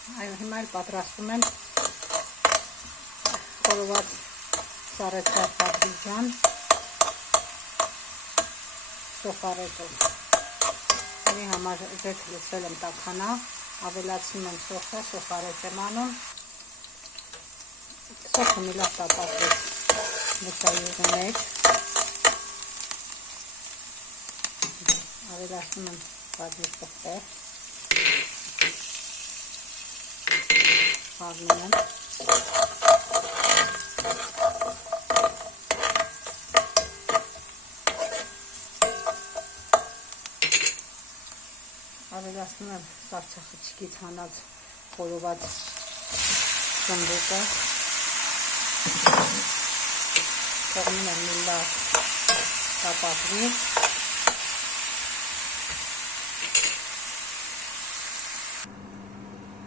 Այո, հիմա էլ պատրաստում եմ խորոված սառեցած բադրիջան սոխարետով։ Դրի համար ձեթ լցրել եմ տաքանա, ավելացնում եմ սոխը, սոխարետ եմ անում։ Սոխը մի լավ տապակվեց մուտայերի մեջ։ Ավելացնում եմ բադրիջ պղպեղ, խառնում եմ։ Ավելացնում եմ սառցախցիկից հանած խորոված սմբուկը, թողնում եմ մի լավ տապակվի։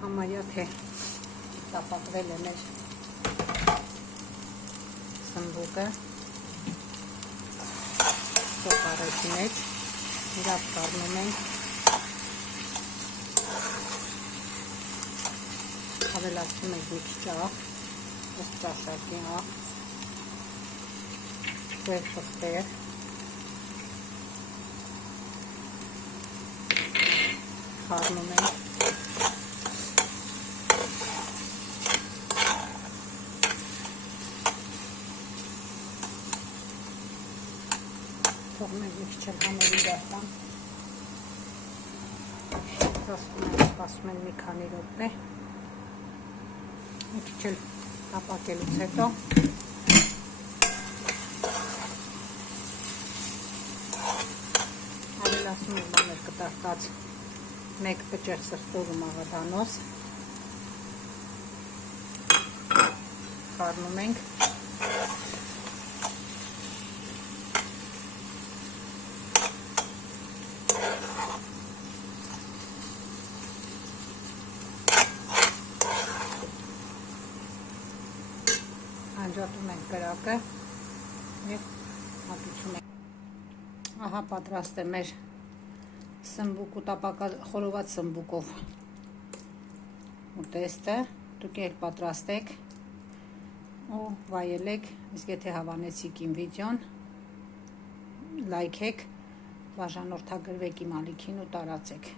Համարյա թե տապակվել է մեր սմբուկը սոխարետի մեջ, լավ խառնում ենք, ավելացնում ենք մի քիչ աղ, ըստ ճաշակի աղ, ծեր պղպեղ, խառնում ենք, թողնում ենք մի քիչ էլ համերի դարձան, սպասում ենք մի քանի րոպե, մի քիչ էլ տապակելուց հետո ավելացնում ենք մեր կտարկած մեկ պճեղ սրտորու մաղադանոց, խառնում ենք, անջատում ենք կրակը և հատուցում ենք։ Ահա պատրաստ է մեր սմբուկ ու խորոված սմբուկով ուտեստը, դուք էլ պատրաստեք ու վայելեք, իսկ եթե հավանեցիք իմ վիդեոն, լայքեք, բաժանորդագրվեք իմ ալիքին ու տարածեք։